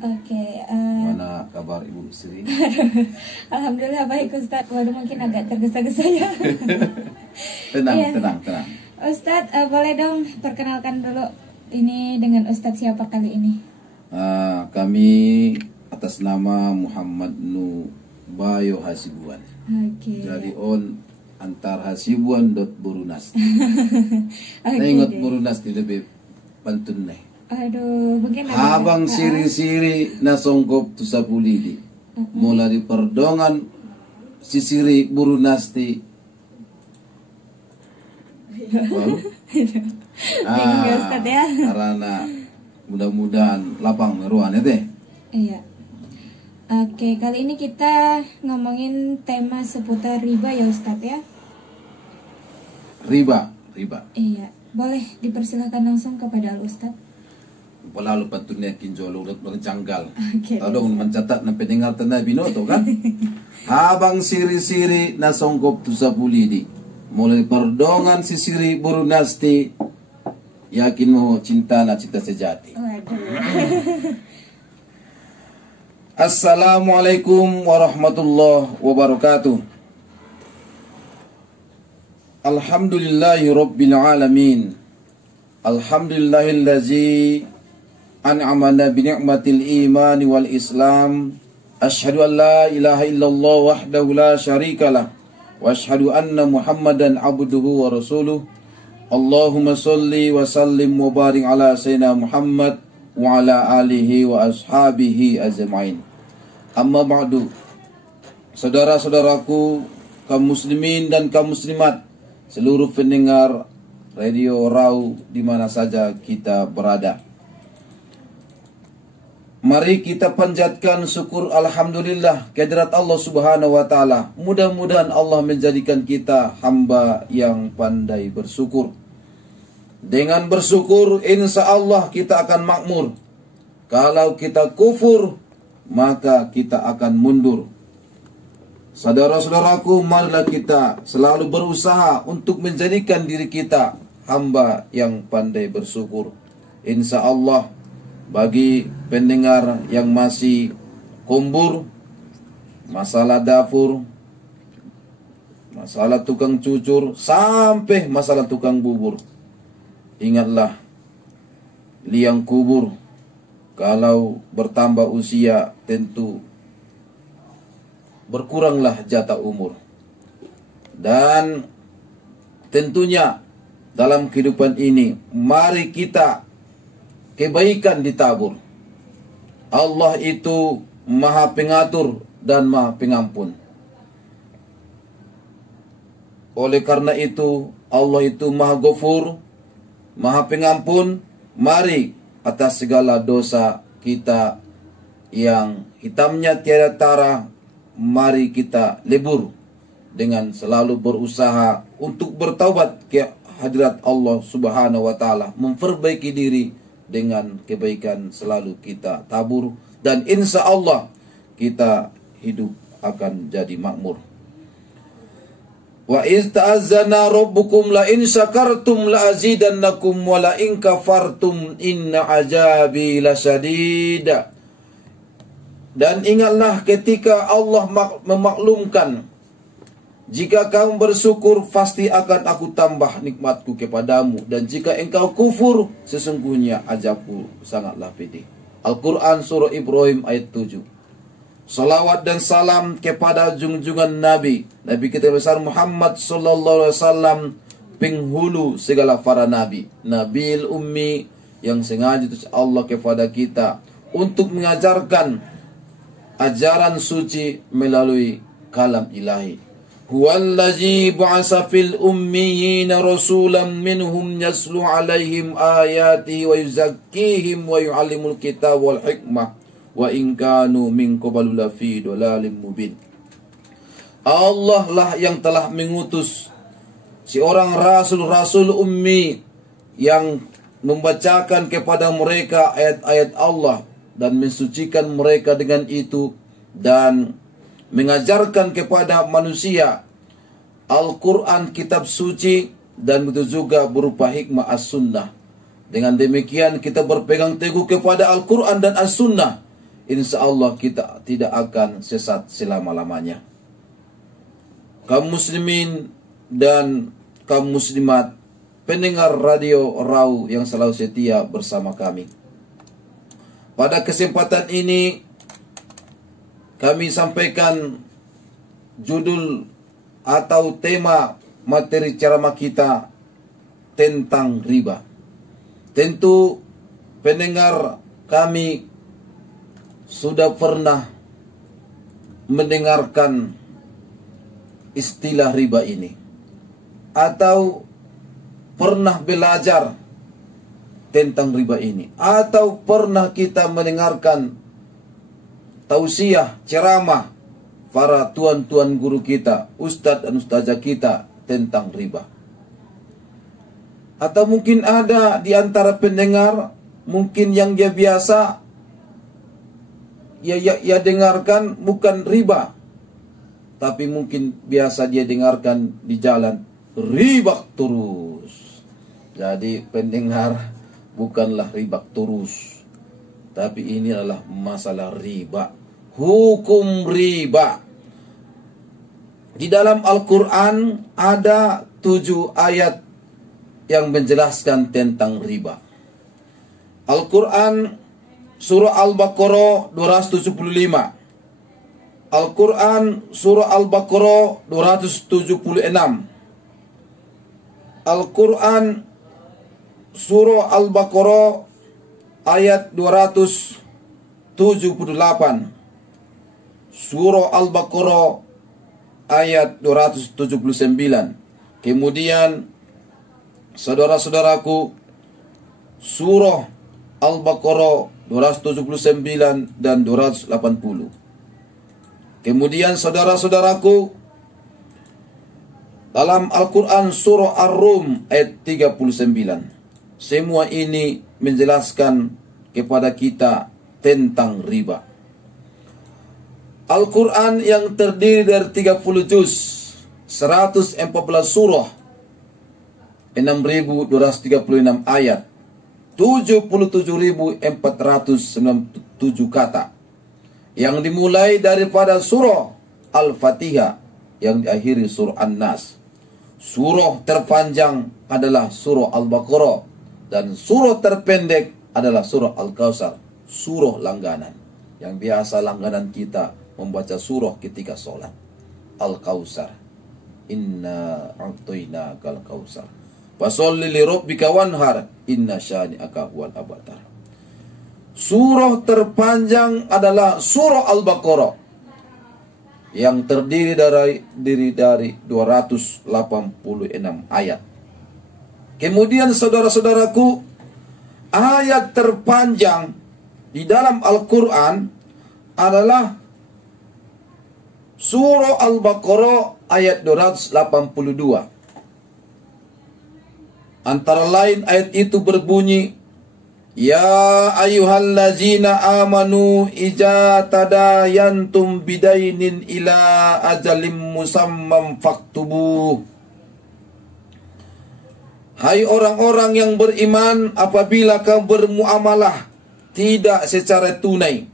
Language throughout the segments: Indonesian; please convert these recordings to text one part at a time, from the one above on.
Oke. Mana kabar Ibu Sri? Alhamdulillah baik Ustaz. Waduh mungkin agak tergesa-gesa ya. Tenang, Iya. tenang. Ustaz, boleh dong perkenalkan dulu ini dengan Ustaz siapa kali ini? Kami atas nama Muhammad Nubayo Hasibuan. Oke. Jadi on antar Hasibuan dot Burunas. Oke, Ingat deh. Burunas di lebih pantun nih. Aduh, mungkin ada- Habang siri-siri na songkop tu sapulidi. Mula di perdongan sisiri Burunasti. Baru? Bingung ya, Ustaz, ya. Karena mudah-mudahan lapang meruan ya teh. Iya. Oke, kali ini kita ngomongin tema seputar riba ya Ustaz ya. Riba. Iya. Boleh dipersilakan langsung kepada Al Ustaz. Pelalu pantunnya kinjolo udah janggal. Oke. Tadong mencatat na pendengar tanah binoto kan. Habang siri-siri na songkop tu sapulidi. Mulai perdongan sisiri Burunasti. Yakin mo cinta na cinta sejati. Waduh. Assalamualaikum warahmatullahi wabarakatuh. Alhamdulillahi rabbil alamin. Alhamdulillahillazi an'amana bi ni'matil imani wal islam. Asyhadu an la ilaha illallah wahdahu la syarikalah wa asyhadu anna Muhammadan abduhu wa rasuluh. Allahumma salli wa sallim wa barik ala sayyidina Muhammad wa ala alihi wa ashabihi ajma'in. Amma ba'du. Saudara-saudaraku, kaum muslimin dan kaum muslimat, seluruh pendengar Radio Rau di mana saja kita berada. Mari kita panjatkan syukur alhamdulillah kehadirat Allah Subhanahu wa taala. Mudah-mudahan Allah menjadikan kita hamba yang pandai bersyukur. Dengan bersyukur insya Allah kita akan makmur. Kalau kita kufur maka kita akan mundur. Saudara-saudaraku, marilah kita selalu berusaha untuk menjadikan diri kita hamba yang pandai bersyukur. Insya Allah bagi pendengar yang masih kumbur, masalah dapur, masalah tukang cucur, sampai masalah tukang bubur, ingatlah liang kubur. Kalau bertambah usia tentu berkuranglah jatah umur. Dan tentunya dalam kehidupan ini mari kita kebaikan ditabur. Allah itu Maha Pengatur dan Maha Pengampun. Oleh karena itu Allah itu Maha Ghafur, Maha Pengampun. Mari atas segala dosa kita yang hitamnya tiada tara, mari kita lebur dengan selalu berusaha untuk bertaubat ke hadirat Allah Subhanahu wa taala, memperbaiki diri dengan kebaikan selalu kita tabur, dan insya Allah kita hidup akan jadi makmur. Wa iz ta'azzana rabbukum la in syakartum la azidannakum wa la in kafartum inna azabi lasyadid. Dan ingatlah ketika Allah memaklumkan, jika kamu bersyukur pasti akan aku tambah nikmatku kepadamu, dan jika engkau kufur sesungguhnya azabku sangatlah pedih. Al-Quran surah Ibrahim ayat 7. Salawat dan salam kepada junjungan Nabi kita besar Muhammad sallallahu alaihi wasallam, penghulu segala para nabi, Nabil Ummi yang sengaja diutus Allah kepada kita untuk mengajarkan ajaran suci melalui kalam ilahi. Huwallazi ba'asa fil ummiyina rasulan minhum yaslu alaihim ayatihi wa yuzakkihim wa yu'allimul kitab wal hikmah wa in kanu min qablu lafi dhalalim mubin. Allah lah yang telah mengutus seorang rasul ummi yang membacakan kepada mereka ayat-ayat Allah dan mensucikan mereka dengan itu, dan mengajarkan kepada manusia Al-Quran, kitab suci, dan itu juga berupa hikmah as-sunnah. Dengan demikian kita berpegang teguh kepada Al-Quran dan as-sunnah insya Allah kita tidak akan sesat selama-lamanya. Kaum muslimin dan kaum muslimat, pendengar radio Rau yang selalu setia bersama kami. Pada kesempatan ini kami sampaikan judul atau tema materi ceramah kita tentang riba. Tentu pendengar kami sudah pernah mendengarkan istilah riba ini, atau pernah belajar tentang riba ini, atau pernah kita mendengarkan tausiah ceramah para tuan-tuan guru kita, ustadz dan ustazah kita tentang riba. Atau mungkin ada di antara pendengar mungkin yang dia biasa ya dengarkan bukan riba, tapi mungkin biasa dia dengarkan di jalan riba terus. Jadi pendengar, bukanlah riba terus, tapi ini adalah masalah riba, hukum riba. Di dalam Al-Quran ada 7 ayat yang menjelaskan tentang riba. Al-Quran surah Al-Baqarah 275. Al-Quran surah Al-Baqarah 276. Al-Quran surah Al-Baqarah ayat 278. Surah Al-Baqarah ayat 279. Kemudian saudara-saudaraku, surah Al-Baqarah 279 dan 280. Kemudian saudara-saudaraku, dalam Al-Quran surah Ar-Rum ayat 39. Semua ini menjelaskan kepada kita tentang riba. Al-Quran yang terdiri dari 30 juz, 114 surah, 6.236 ayat, 77.497 kata, yang dimulai daripada surah Al-Fatihah yang diakhiri surah An-Nas. Surah terpanjang adalah surah Al-Baqarah, dan surah terpendek adalah surah Al-Kausar, surah langganan yang biasa langganan kita membaca surah ketika sholat. Al-Kausar, inna a'tainakal kausar fasholli li rabbika wanhar inna syani'aka huwal abtar. Surah terpanjang adalah surah Al-Baqarah yang terdiri dari 286 ayat. Kemudian saudara-saudaraku, ayat terpanjang di dalam Al-Quran adalah surah Al-Baqarah ayat 282. Antara lain ayat itu berbunyi, ya ayyuhallazina amanu ija tadayantum bidainin ila ajalim musammam faktubuh. Hai orang-orang yang beriman, apabila kamu bermuamalah tidak secara tunai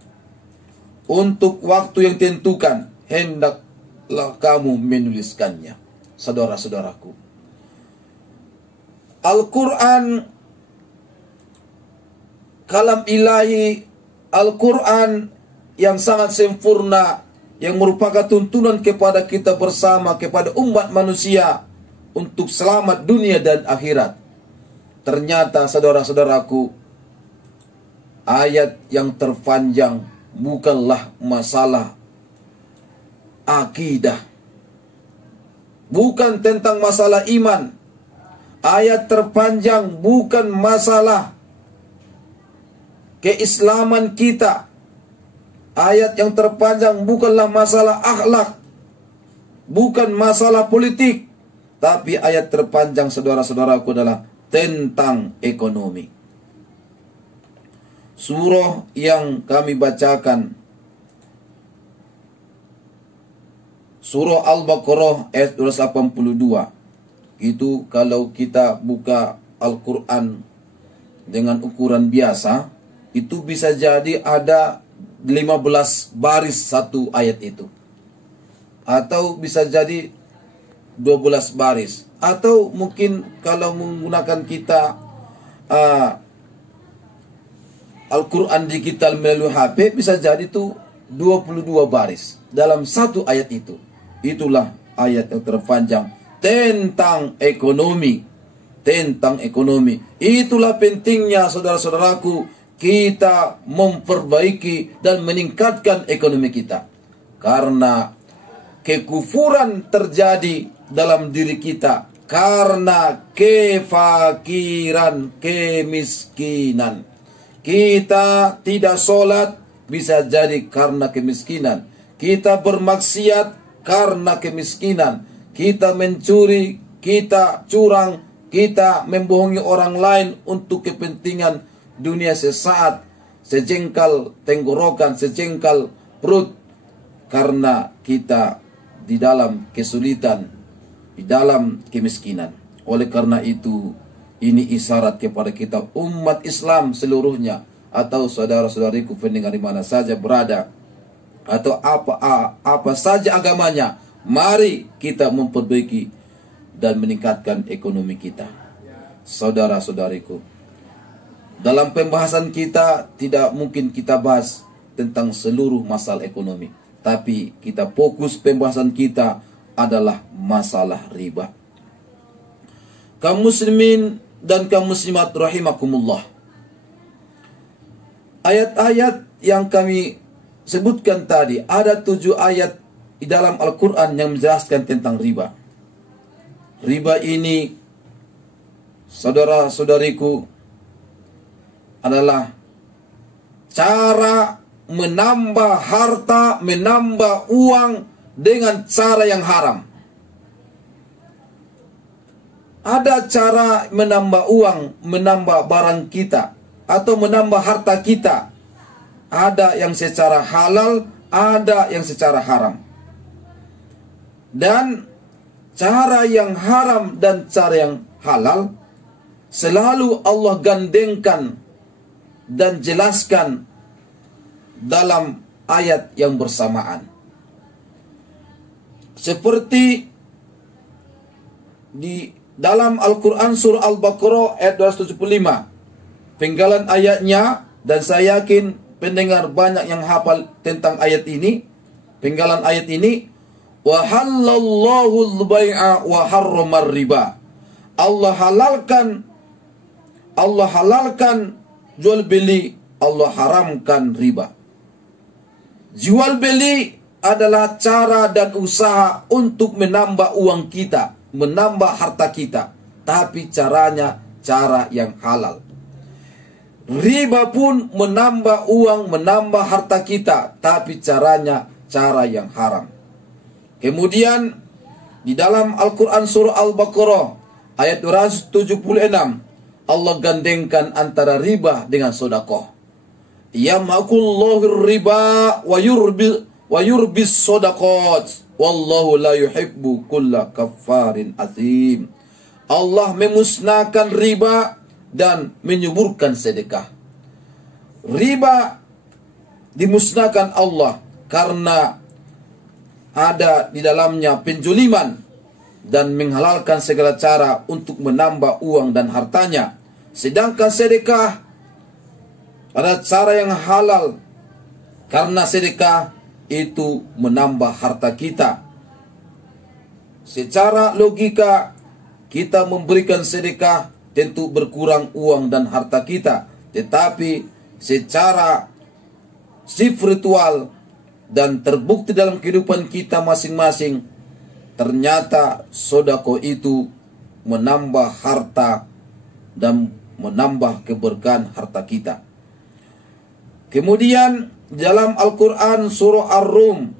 untuk waktu yang ditentukan, hendaklah kamu menuliskannya. Saudara-saudaraku, Al-Quran kalam ilahi, Al-Quran yang sangat sempurna, yang merupakan tuntunan kepada kita bersama, kepada umat manusia untuk selamat dunia dan akhirat. Ternyata saudara-saudaraku, ayat yang terpanjang bukanlah masalah akidah, bukan tentang masalah iman. Ayat terpanjang bukan masalah keislaman kita. Ayat yang terpanjang bukanlah masalah akhlak, bukan masalah politik, tapi ayat terpanjang saudara-saudaraku adalah tentang ekonomi. Surah yang kami bacakan, surah Al-Baqarah ayat 282. Itu kalau kita buka Al-Quran dengan ukuran biasa, itu bisa jadi ada 15 baris satu ayat itu. Atau bisa jadi 12 baris. Atau mungkin kalau menggunakan kita Al-Quran digital melalui HP, bisa jadi itu 22 baris dalam satu ayat itu. Itulah ayat yang terpanjang tentang ekonomi. Tentang ekonomi. Itulah pentingnya saudara-saudaraku, kita memperbaiki dan meningkatkan ekonomi kita. Karena kekufuran terjadi dalam diri kita karena kefakiran, kemiskinan. Kita tidak sholat bisa jadi karena kemiskinan. Kita bermaksiat karena kemiskinan. Kita mencuri, kita curang, kita membohongi orang lain untuk kepentingan dunia sesaat, sejengkal tenggorokan, sejengkal perut, karena kita di dalam kesulitan, di dalam kemiskinan. Oleh karena itu, ini isyarat kepada kita umat Islam seluruhnya, atau saudara-saudariku pendengar di mana saja berada, atau apa saja agamanya, mari kita memperbaiki dan meningkatkan ekonomi kita. Saudara-saudariku, dalam pembahasan kita tidak mungkin kita bahas tentang seluruh masalah ekonomi, tapi kita fokus pembahasan kita adalah masalah riba. Kaum muslimin dan kaum muslimat rahimakumullah, ayat-ayat yang kami sebutkan tadi, ada 7 ayat di dalam Al-Quran yang menjelaskan tentang riba. Riba ini, saudara-saudariku, adalah cara menambah harta, menambah uang dengan cara yang haram. Ada cara menambah uang, menambah barang kita, atau menambah harta kita. Ada yang secara halal, ada yang secara haram. Dan cara yang haram dan cara yang halal selalu Allah gandengkan dan jelaskan dalam ayat yang bersamaan. Seperti di dalam Al-Quran surah Al-Baqarah ayat 275. Penggalan ayatnya, dan saya yakin pendengar banyak yang hafal tentang ayat ini. Penggalan ayat ini, wa halallahu al-bai'a wa harramar riba. Allah halalkan jual beli, Allah haramkan riba. Jual beli adalah cara dan usaha untuk menambah uang kita, menambah harta kita, tapi caranya cara yang halal. Riba pun menambah uang, menambah harta kita, tapi caranya cara yang haram. Kemudian di dalam Al-Quran surah Al-Baqarah ayat 276, Allah gandengkan antara riba dengan sedekah. Yamhaqullahu riba wa yurbis sadaqat wallahu la yuhibbu kulla kaffarin azim. Allah memusnahkan riba dan menyuburkan sedekah. Riba dimusnahkan Allah karena ada di dalamnya penjoliman dan menghalalkan segala cara untuk menambah uang dan hartanya. Sedangkan sedekah pada cara yang halal, karena sedekah itu menambah harta kita. Secara logika, kita memberikan sedekah tentu berkurang uang dan harta kita. Tetapi secara spiritual dan terbukti dalam kehidupan kita masing-masing, ternyata sedekah itu menambah harta dan menambah keberkahan harta kita. Kemudian dalam Al-Quran surah Ar-Rum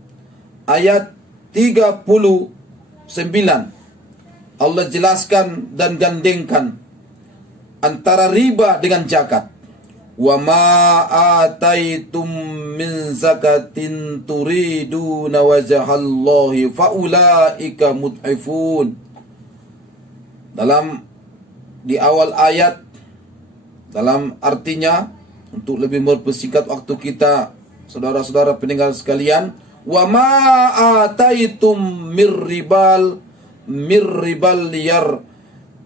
ayat 39, Allah jelaskan dan gandengkan antara riba dengan zakat. Wa ma ataitum min zakatin turiduna wajhallahi faulaika mud'ifun. Di awal ayat, dalam artinya, untuk lebih mempersingkat waktu kita saudara-saudara pendengar sekalian, wa ma ataitum mirribal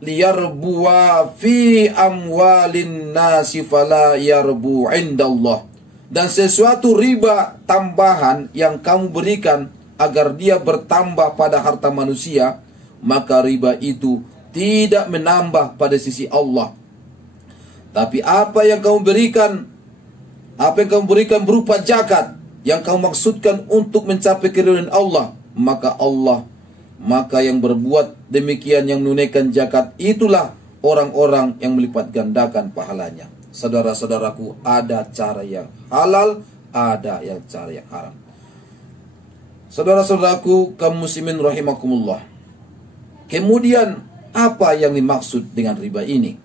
liyarbuwa fi amwalin nasi fala yarbu indallah. Dan sesuatu riba tambahan yang kamu berikan agar dia bertambah pada harta manusia, maka riba itu tidak menambah pada sisi Allah. Tapi apa yang kamu berikan berupa zakat, yang kamu maksudkan untuk mencapai keridhaan Allah, maka yang berbuat demikian, yang menunaikan zakat, itulah orang-orang yang melipat gandakan pahalanya. Saudara-saudaraku, ada cara yang halal, ada yang cara yang haram. Saudara-saudaraku, kaum muslimin rahimakumullah. Kemudian apa yang dimaksud dengan riba ini?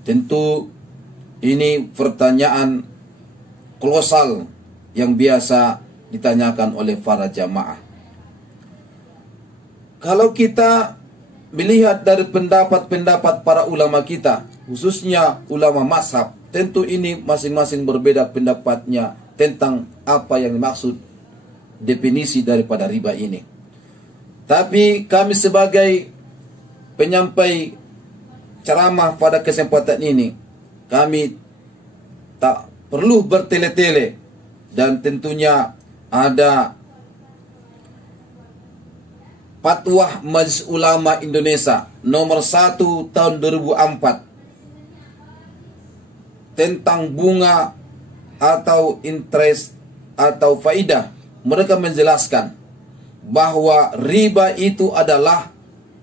Tentu ini pertanyaan kolosal yang biasa ditanyakan oleh para jamaah. Kalau kita melihat dari pendapat-pendapat para ulama kita, khususnya ulama mazhab, tentu ini masing-masing berbeda pendapatnya tentang apa yang dimaksud definisi daripada riba ini. Tapi kami sebagai penyampai ceramah pada kesempatan ini, kami tak perlu bertele-tele, dan tentunya ada Fatwa Majelis Ulama Indonesia nomor 1 tahun 2004 tentang bunga atau interest atau faidah. Mereka menjelaskan bahwa riba itu adalah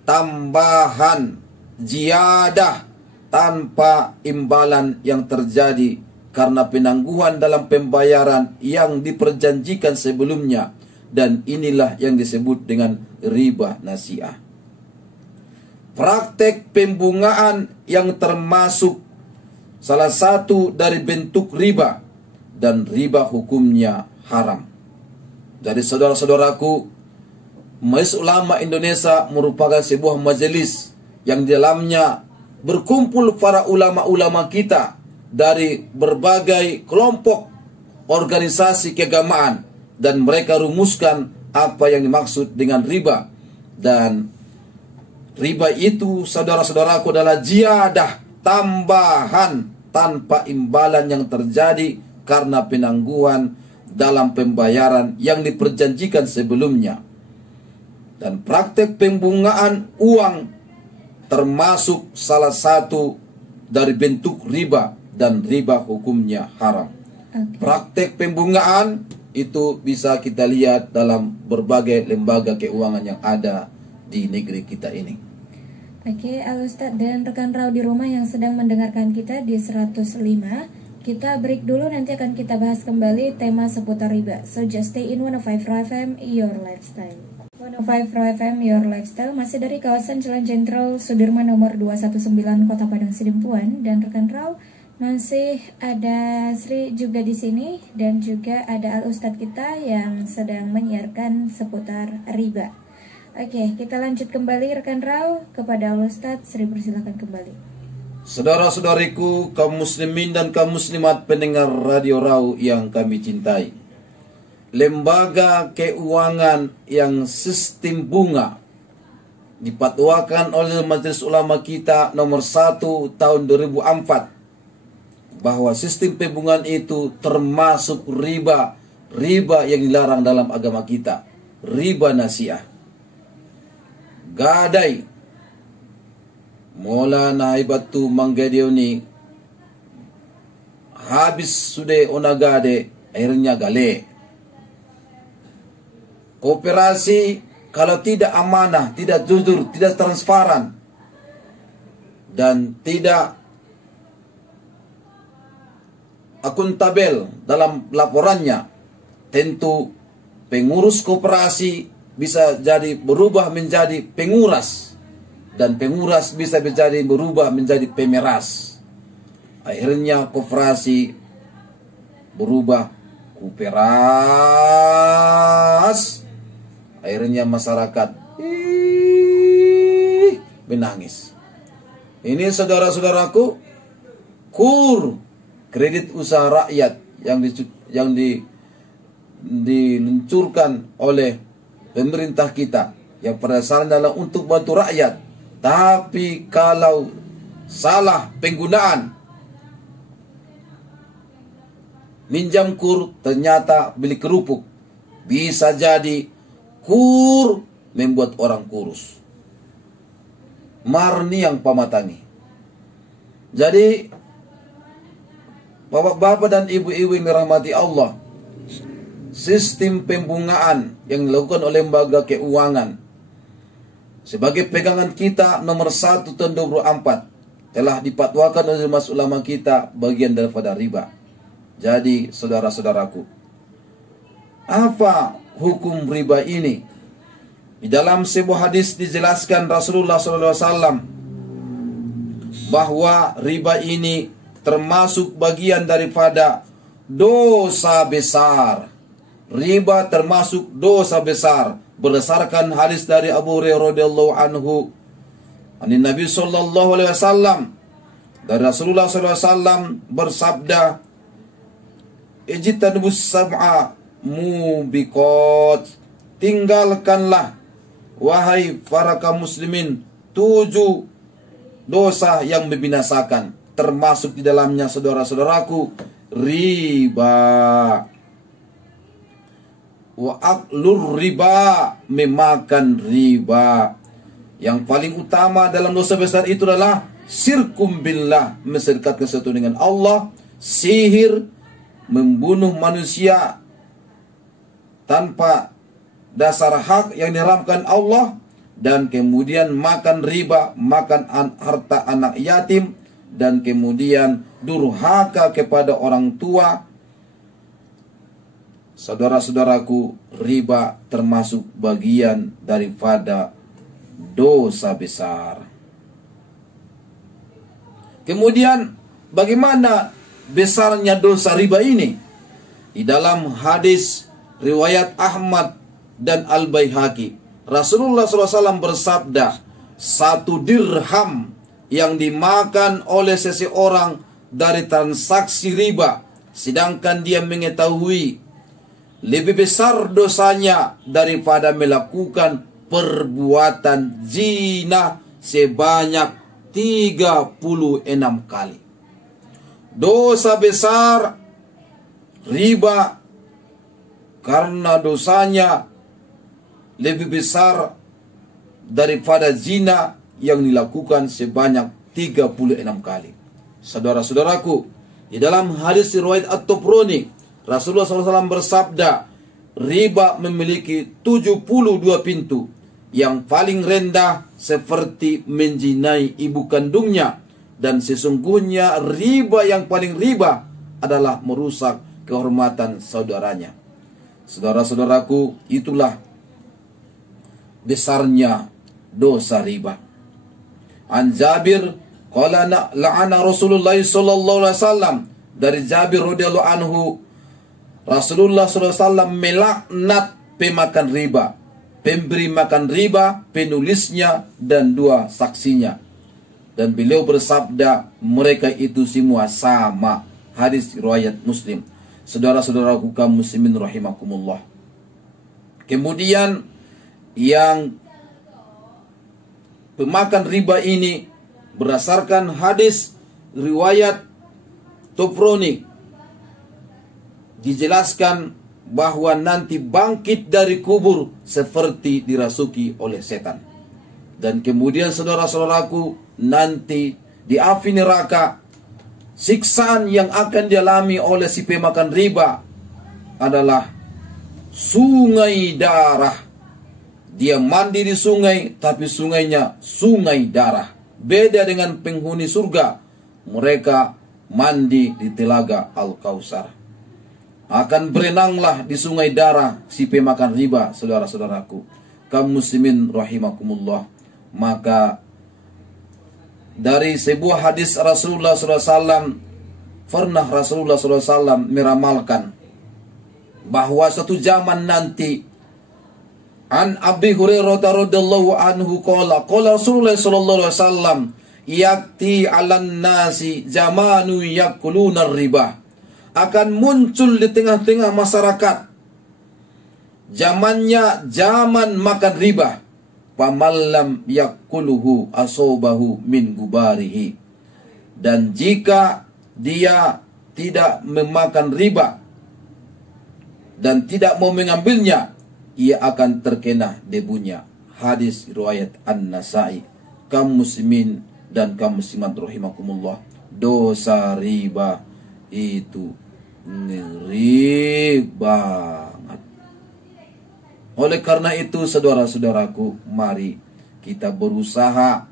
tambahan ziyadah tanpa imbalan yang terjadi karena penangguhan dalam pembayaran yang diperjanjikan sebelumnya, dan inilah yang disebut dengan riba nasiah. Praktek pembungaan yang termasuk salah satu dari bentuk riba, dan riba hukumnya haram. Jadi saudara-saudaraku, Majelis Ulama Indonesia merupakan sebuah majelis yang di dalamnya berkumpul para ulama-ulama kita dari berbagai kelompok organisasi keagamaan, dan mereka rumuskan apa yang dimaksud dengan riba. Dan riba itu, saudara-saudaraku, adalah ziyadah, tambahan tanpa imbalan yang terjadi karena penangguhan dalam pembayaran yang diperjanjikan sebelumnya. Dan praktek pembungaan uang termasuk salah satu dari bentuk riba, dan riba hukumnya haram. Praktek pembungaan itu bisa kita lihat dalam berbagai lembaga keuangan yang ada di negeri kita ini. Oke, Al-Ustadz dan rekan Rau di rumah yang sedang mendengarkan kita di 105, kita break dulu, nanti akan kita bahas kembali tema seputar riba. So just stay in 105 FM, your lifestyle. 105 FM, your lifestyle, masih dari kawasan Jalan Jenderal Sudirman nomor 219 Kota Padang Sidempuan, dan rekan Rau masih ada Sri juga di sini, dan juga ada Al-Ustadz kita yang sedang menyiarkan seputar riba. Oke, kita lanjut kembali rekan Rau kepada Al-Ustadz. Sri, persilakan kembali. Saudara-saudariku, kaum muslimin dan kaum muslimat pendengar Radio Rau yang kami cintai, lembaga keuangan yang sistem bunga dipatwakan oleh Majelis Ulama kita nomor 1 tahun 2004 bahwa sistem pembungaan itu termasuk riba yang dilarang dalam agama kita, riba nasiah. Gadai mola naibatu manggadioni habis sudah onagade, akhirnya gale. Kooperasi kalau tidak amanah, tidak jujur, tidak transparan, dan tidak akuntabel dalam laporannya, tentu pengurus koperasi bisa jadi berubah menjadi penguras, dan penguras bisa berubah menjadi pemeras. Akhirnya koperasi berubah kuperas. Akhirnya masyarakat menangis. Ini saudara-saudaraku, KUR, kredit usaha rakyat, yang diluncurkan oleh pemerintah kita yang pada dasarnya adalah untuk bantu rakyat. Tapi kalau salah penggunaan, minjam kur ternyata beli kerupuk, bisa jadi kur membuat orang kurus. Marni yang pamatangi. Jadi bapak-bapak dan ibu-ibu yang dirahmati Allah, sistem pembungaan yang dilakukan oleh lembaga keuangan sebagai pegangan kita nomor 1 tahun 2024 telah dipatwakan oleh mas ulama kita bagian daripada riba. Jadi saudara-saudaraku, apa hukum riba ini? Di dalam sebuah hadis dijelaskan Rasulullah SAW bahwa riba ini termasuk bagian daripada dosa besar. Riba termasuk dosa besar berdasarkan hadis dari Abu Hurairah radhiyallahu anhu. Ani Nabi sallallahu alaihi wasallam, dari Rasulullah sallallahu alaihi wasallam bersabda, "Ijtanibus sab'a mubiqat." Tinggalkanlah wahai para kaum muslimin 7 dosa yang membinasakan, termasuk di dalamnya saudara-saudaraku riba. Wa aklur riba, memakan riba. Yang paling utama dalam dosa besar itu adalah syirkum billah, menserikatkan sesuatu dengan Allah, sihir, membunuh manusia tanpa dasar hak yang diharamkan Allah, dan kemudian makan riba, makan harta anak yatim, dan kemudian durhaka kepada orang tua. Saudara-saudaraku, riba termasuk bagian daripada dosa besar. Kemudian bagaimana besarnya dosa riba ini? Di dalam hadis riwayat Ahmad dan Al-Baihaqi, Rasulullah SAW bersabda, 1 dirham yang dimakan oleh seseorang dari transaksi riba, sedangkan dia mengetahui lebih besar dosanya daripada melakukan perbuatan zina sebanyak 36 kali. Dosa besar riba karena dosanya lebih besar daripada zina yang dilakukan sebanyak 36 kali. Saudara-saudaraku, di dalam hadis riwayat At-Tabrani, Rasulullah SAW bersabda, riba memiliki 72 pintu. Yang paling rendah seperti menzinai ibu kandungnya, dan sesungguhnya riba yang paling riba adalah merusak kehormatan saudaranya. Saudara-saudaraku, itulah besarnya dosa riba. An Jabir qala la'ana Rasulullah sallallahu alaihi wasallam, dari Jabir radhiyallahu anhu, Rasulullah SAW melaknat pemakan riba, pemberi makan riba, penulisnya, dan 2 saksinya. Dan beliau bersabda, mereka itu semua sama. Hadis riwayat Muslim. Saudara-saudaraku kaum muslimin rahimakumullah. Kemudian yang pemakan riba ini berdasarkan hadis riwayat Tabrani dijelaskan bahwa nanti bangkit dari kubur seperti dirasuki oleh setan. Dan kemudian saudara-saudaraku, nanti di api neraka, siksaan yang akan dialami oleh si pemakan riba adalah sungai darah. Dia mandi di sungai, tapi sungainya sungai darah. Beda dengan penghuni surga, mereka mandi di telaga Al-Kautsar. Akan berenanglah di sungai darah si pemakan riba, saudara-saudaraku kaum muslimin rahimakumullah. Maka dari sebuah hadis Rasulullah SAW, pernah Rasulullah SAW meramalkan bahwa suatu zaman nanti, an Abi Hurairah radhiyallahu anhu qala Rasulullah sallallahu alaihi wasallam, yakti 'alan nasi zamanu yakuluna riba, akan muncul di tengah-tengah masyarakat. Zamannya zaman makan riba. Famallam yakuluhu asobahu min gubarihi. Dan jika dia tidak memakan riba dan tidak mau mengambilnya, ia akan terkena debunya. Hadis riwayat An-Nasai. Kaum muslimin dan kaum muslimat rahimakumullah, dosa riba itu ngeri banget. Oleh karena itu, saudara-saudaraku, mari kita berusaha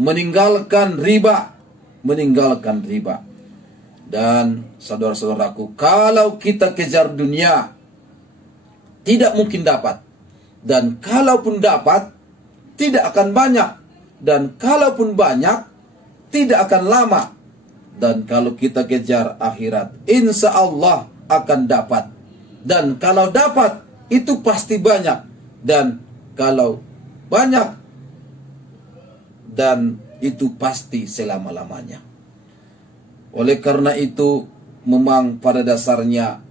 meninggalkan riba. Dan saudara-saudaraku, kalau kita kejar dunia, tidak mungkin dapat. Dan kalaupun dapat, tidak akan banyak. Dan kalaupun banyak, tidak akan lama. Dan kalau kita kejar akhirat, insya Allah akan dapat. Dan kalau dapat, itu pasti banyak. Dan kalau banyak, dan itu pasti selama-lamanya. Oleh karena itu, memang pada dasarnya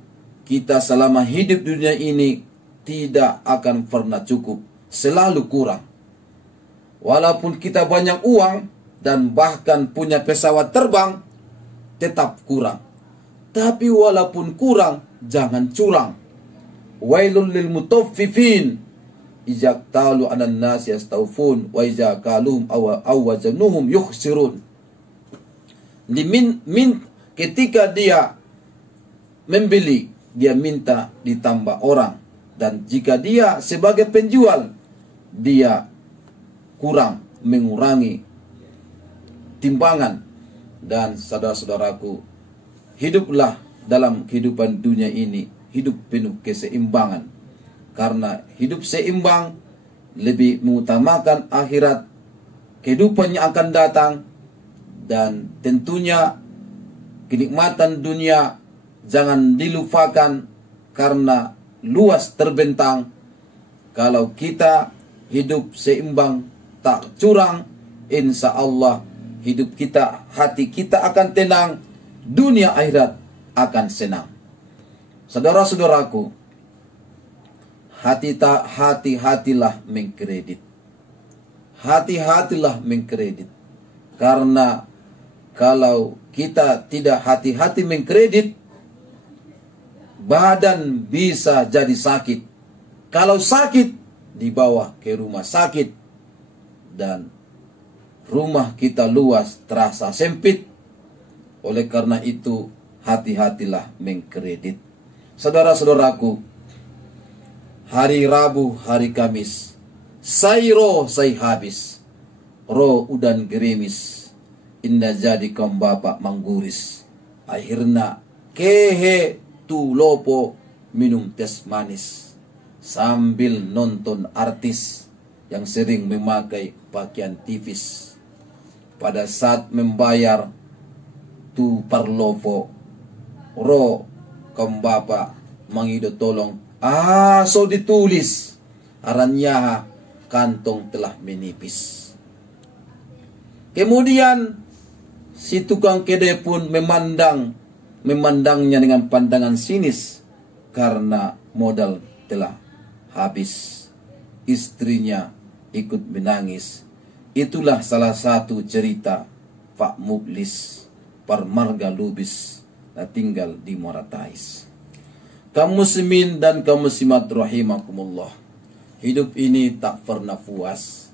kita selama hidup dunia ini tidak akan pernah cukup, selalu kurang. Walaupun kita banyak uang dan bahkan punya pesawat terbang, tetap kurang. Tapi walaupun kurang, jangan curang. Wailul lil mutaffifin idza talu 'alan nas yastawfun wa idza kaluhum aw wazanuhum yukhsirun. Ketika dia membeli, dia minta ditambah orang. Dan jika dia sebagai penjual, dia kurang, mengurangi timbangan. Dan saudara-saudaraku, hiduplah dalam kehidupan dunia ini, hidup penuh keseimbangan. Karena hidup seimbang lebih mengutamakan akhirat, kehidupan yang akan datang, dan tentunya kenikmatan dunia jangan dilupakan karena luas terbentang. Kalau kita hidup seimbang, tak curang, insya Allah hidup kita, hati kita akan tenang, dunia akhirat akan senang. Saudara-saudaraku, hati-hatilah mengkredit. Hati-hatilah mengkredit. Karena kalau kita tidak hati-hati mengkredit, badan bisa jadi sakit. Kalau sakit, dibawa ke rumah sakit. Dan rumah kita luas, terasa sempit. Oleh karena itu, hati-hatilah mengkredit. Saudara-saudaraku, hari Rabu, hari Kamis, sayro say habis, ro udan gerimis, indah jadi kaum bapak mangguris. Akhirnya kehe tu lopo minum tes manis sambil nonton artis yang sering memakai pakaian tipis. Pada saat membayar tu parlovo, ro kaum bapak mangido tolong, so ditulis arannya kantong telah menipis. Kemudian si tukang kede pun memandangnya dengan pandangan sinis karena modal telah habis. Istrinya ikut menangis. Itulah salah satu cerita Pak Muklis Parmarga Lubis yang tinggal di Moratais. Kaum muslimin dan kaum muslimat rahimakumullah, hidup ini tak pernah puas.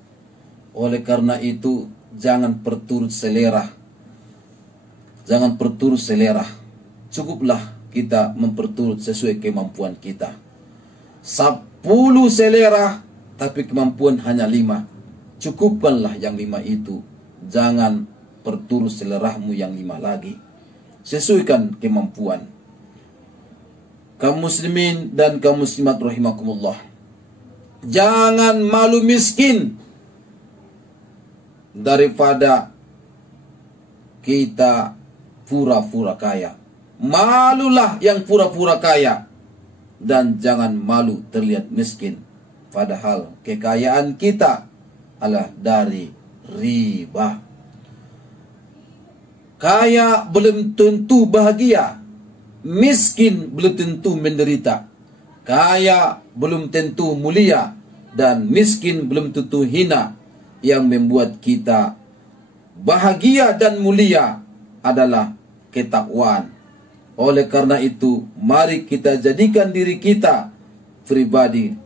Oleh karena itu, jangan berturut selera. Jangan berturut selera. Cukuplah kita memperturut sesuai kemampuan kita. 10 selera, tapi kemampuan hanya 5. Cukupkanlah yang 5 itu. Jangan berturut seleramu yang 5 lagi. Sesuaikan kemampuan. Kaum muslimin dan kaum muslimat rahimakumullah, jangan malu miskin daripada kita pura-pura kaya. Malulah yang pura-pura kaya, dan jangan malu terlihat miskin, padahal kekayaan kita adalah dari riba. Kaya belum tentu bahagia. miskin belum tentu menderita, kaya belum tentu mulia, dan miskin belum tentu hina. Yang membuat kita bahagia dan mulia adalah ketakwaan. Oleh karena itu, mari kita jadikan diri kita pribadi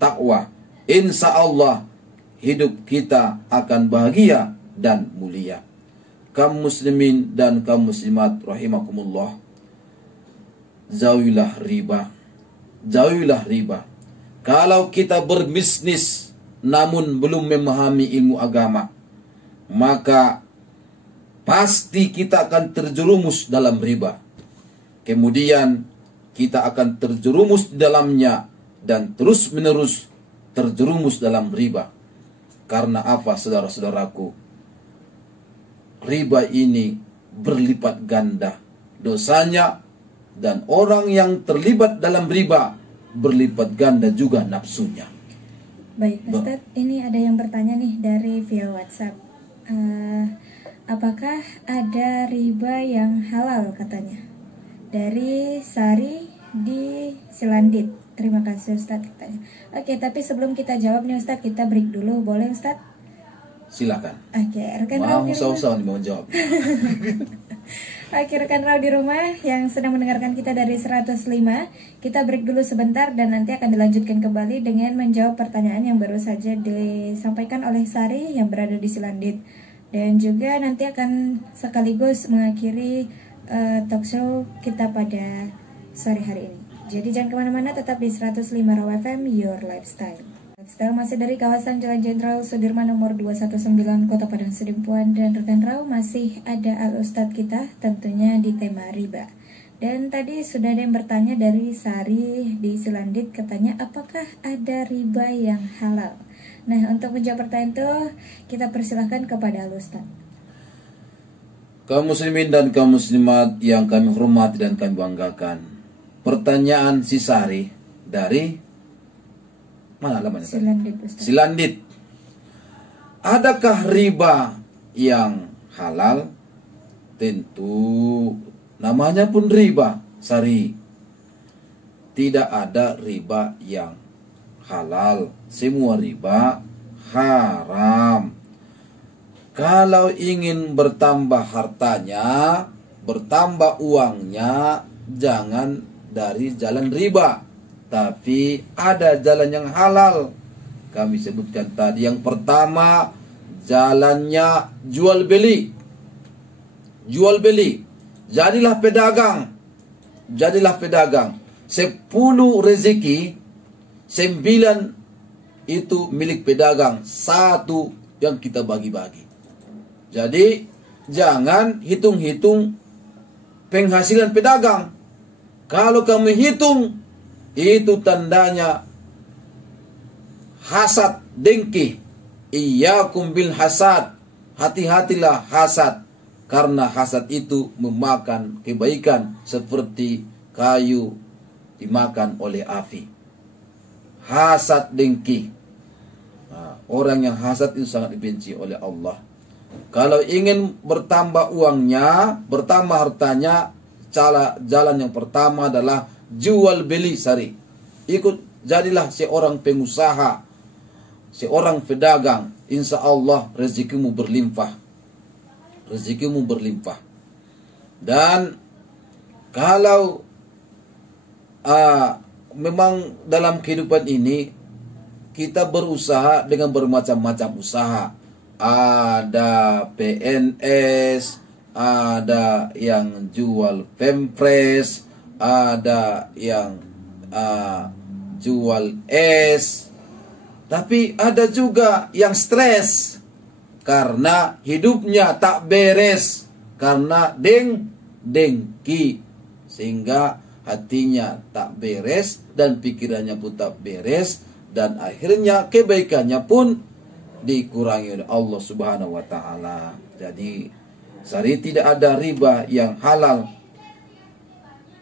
takwa. Insya Allah hidup kita akan bahagia dan mulia. Kaum muslimin dan kaum muslimat rahimakumullah, jauhilah riba. Jauhilah riba. Kalau kita berbisnis namun belum memahami ilmu agama, maka pasti kita akan terjerumus dalam riba. Kemudian kita akan terjerumus di dalamnya dan terus menerus terjerumus dalam riba. Karena apa, saudara-saudaraku? Riba ini berlipat ganda dosanya, dan orang yang terlibat dalam riba berlipat ganda juga nafsunya. Baik, Ustadz, ini ada yang bertanya nih dari via WhatsApp. Apakah ada riba yang halal katanya? Dari Sari di Silandit. Terima kasih Ustadz katanya. Oke, tapi sebelum kita jawab nih Ustadz, kita break dulu. Boleh Ustadz? Silakan. Oke, rekan mau Raw di usah-usah nih mau jawab. Oke, rekan Raw di rumah yang sedang mendengarkan kita dari 105, kita break dulu sebentar dan nanti akan dilanjutkan kembali dengan menjawab pertanyaan yang baru saja disampaikan oleh Sari yang berada di Silandit. Dan juga nanti akan sekaligus mengakhiri talk show kita pada sore hari ini. Jadi jangan kemana-mana, tetap di 105 Raw FM, Your Lifestyle. Lifestyle masih dari kawasan Jalan Jenderal Sudirman nomor 219 Kota Padang Sidimpuan. Dan rekan Raw masih ada Al-Ustadz kita tentunya di tema riba. Dan tadi sudah ada yang bertanya dari Sari di Silandit, katanya apakah ada riba yang halal? Nah, untuk menjawab pertanyaan itu kita persilahkan kepada Al-Ustadz. Kaum muslimin dan kaum muslimat yang kami hormati dan kami banggakan, pertanyaan si Sari dari mana alamannya? Silandit, Ustaz. Silandit. Adakah riba yang halal? Tentu namanya pun riba, Sari. Tidak ada riba yang halal. Semua riba haram. Kalau ingin bertambah hartanya, bertambah uangnya, jangan dari jalan riba, tapi ada jalan yang halal. Kami sebutkan tadi, yang pertama jalannya jual beli. Jual beli. Jadilah pedagang. Jadilah pedagang. 10 rezeki, 9 itu milik pedagang, 1 yang kita bagi-bagi. Jadi jangan hitung-hitung penghasilan pedagang. Kalau kamu hitung, itu tandanya hasad, dengki. Iyyakum bil hasad. Hati-hatilah hasad, karena hasad itu memakan kebaikan seperti kayu dimakan oleh api. Hasad, dengki. Nah, orang yang hasad itu sangat dibenci oleh Allah. Kalau ingin bertambah uangnya, bertambah hartanya, jalan yang pertama adalah jual beli, Sari. Jadilah seorang pengusaha, seorang pedagang. Insya Allah rezekimu berlimpah. Rezekimu berlimpah. Dan kalau memang dalam kehidupan ini kita berusaha dengan bermacam-macam usaha. Ada PNS, ada yang jual pempres, ada yang jual es, tapi ada juga yang stres karena hidupnya tak beres, karena dengki, sehingga hatinya tak beres dan pikirannya pun tak beres, dan akhirnya kebaikannya pun dikurangi oleh Allah Subhanahu wa taala. Jadi Sari, tidak ada riba yang halal.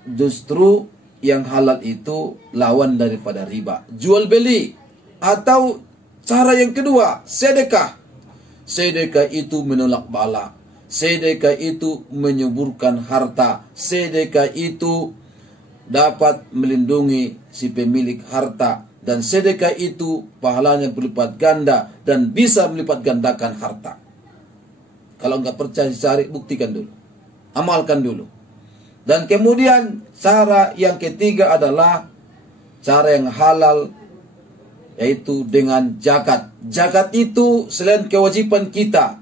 Justru yang halal itu lawan daripada riba, jual beli. Atau cara yang kedua, sedekah. Sedekah itu menolak bala. sedekah itu menyuburkan harta, sedekah itu dapat melindungi si pemilik harta, dan sedekah itu pahalanya berlipat ganda dan bisa melipat gandakan harta. Kalau nggak percaya cari, buktikan dulu, amalkan dulu. Dan kemudian cara yang ketiga adalah cara yang halal, yaitu dengan zakat. Zakat itu selain kewajiban kita,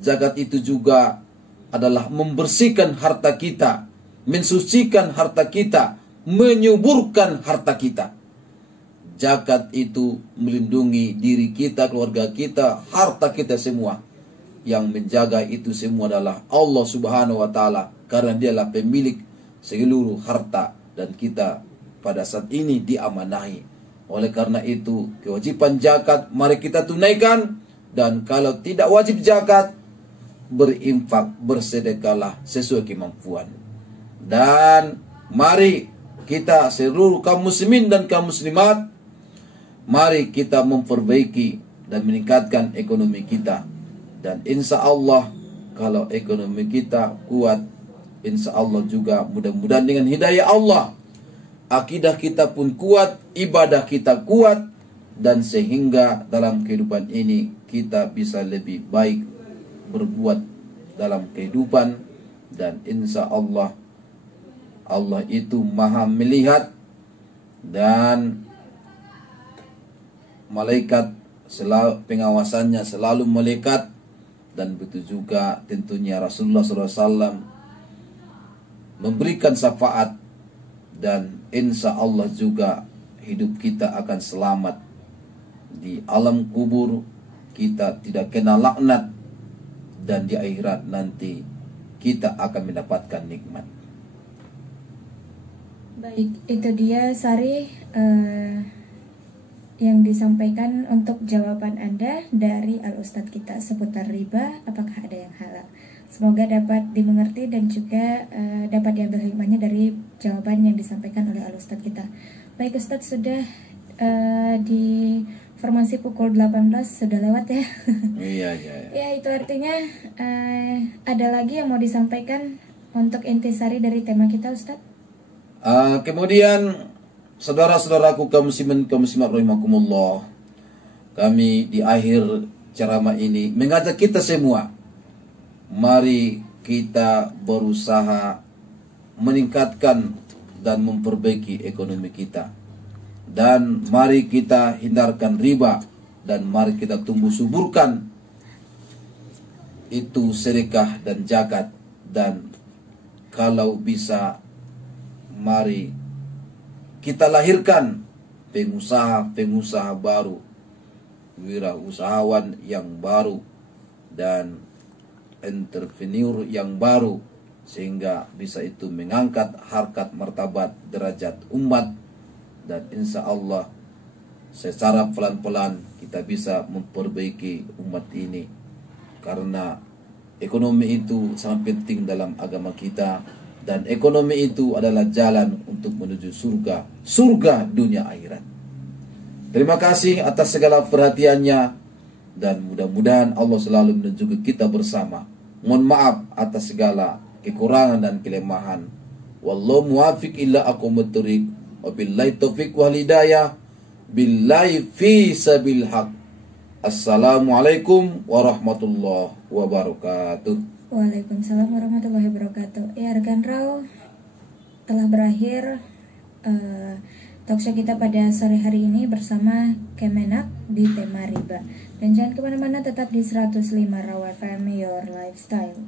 zakat itu juga adalah membersihkan harta kita, mensucikan harta kita, menyuburkan harta kita. Zakat itu melindungi diri kita, keluarga kita, harta kita semua. Yang menjaga itu semua adalah Allah Subhanahu wa Ta'ala, karena Dialah pemilik seluruh harta, dan kita pada saat ini diamanahi. Oleh karena itu, kewajiban zakat mari kita tunaikan, dan kalau tidak wajib zakat, berinfak, bersedekahlah sesuai kemampuan. Dan mari kita seluruh kaum muslimin dan kaum muslimat, mari kita memperbaiki dan meningkatkan ekonomi kita. Dan insya Allah kalau ekonomi kita kuat, insya Allah juga mudah-mudahan dengan hidayah Allah, akidah kita pun kuat, ibadah kita kuat, dan sehingga dalam kehidupan ini kita bisa lebih baik berbuat dalam kehidupan. Dan insya Allah, Allah itu maha melihat, dan malaikat selalu, pengawasannya selalu melekat. Dan begitu juga tentunya Rasulullah SAW memberikan syafaat, dan insya Allah juga hidup kita akan selamat di alam kubur, kita tidak kena laknat, dan di akhirat nanti kita akan mendapatkan nikmat. Baik, itu dia Sari yang disampaikan untuk jawaban Anda dari Al-Ustadz kita seputar riba, apakah ada yang halal. Semoga dapat dimengerti dan juga dapat diambil hikmahnya dari jawaban yang disampaikan oleh Al-Ustadz kita. Baik Ustadz, sudah di formasi pukul 18, sudah lewat ya. Iya. Ya, itu artinya ada lagi yang mau disampaikan untuk intisari dari tema kita Ustadz? Kemudian saudara-saudaraku kaum muslimin kaum muslimat rahimakumullah, kami di akhir ceramah ini mengajak kita semua, mari kita berusaha meningkatkan dan memperbaiki ekonomi kita, dan mari kita hindarkan riba, dan mari kita tumbuh suburkan itu sedekah dan zakat. Dan kalau bisa, mari kita lahirkan pengusaha-pengusaha baru, wirausahawan yang baru, dan entrepreneur yang baru, sehingga bisa itu mengangkat harkat martabat derajat umat. Dan insya Allah secara pelan-pelan kita bisa memperbaiki umat ini, karena ekonomi itu sangat penting dalam agama kita. Dan ekonomi itu adalah jalan untuk menuju surga, surga dunia akhirat. Terima kasih atas segala perhatiannya, dan mudah-mudahan Allah selalu menunjukkan kita bersama. Mohon maaf atas segala kekurangan dan kelemahan. Wallahu muwaffiq illa aqwamut thoriq, wabillahi taufiq wal hidayah, billahi fi sabil haq. Assalamualaikum warahmatullahi wabarakatuh. Waalaikumsalam warahmatullahi wabarakatuh. Ya rekan Raw, telah berakhir talkshow kita pada sore hari ini bersama Kemenak di tema riba. Dan jangan kemana-mana, tetap di 105 Raw FM, Your Lifestyle.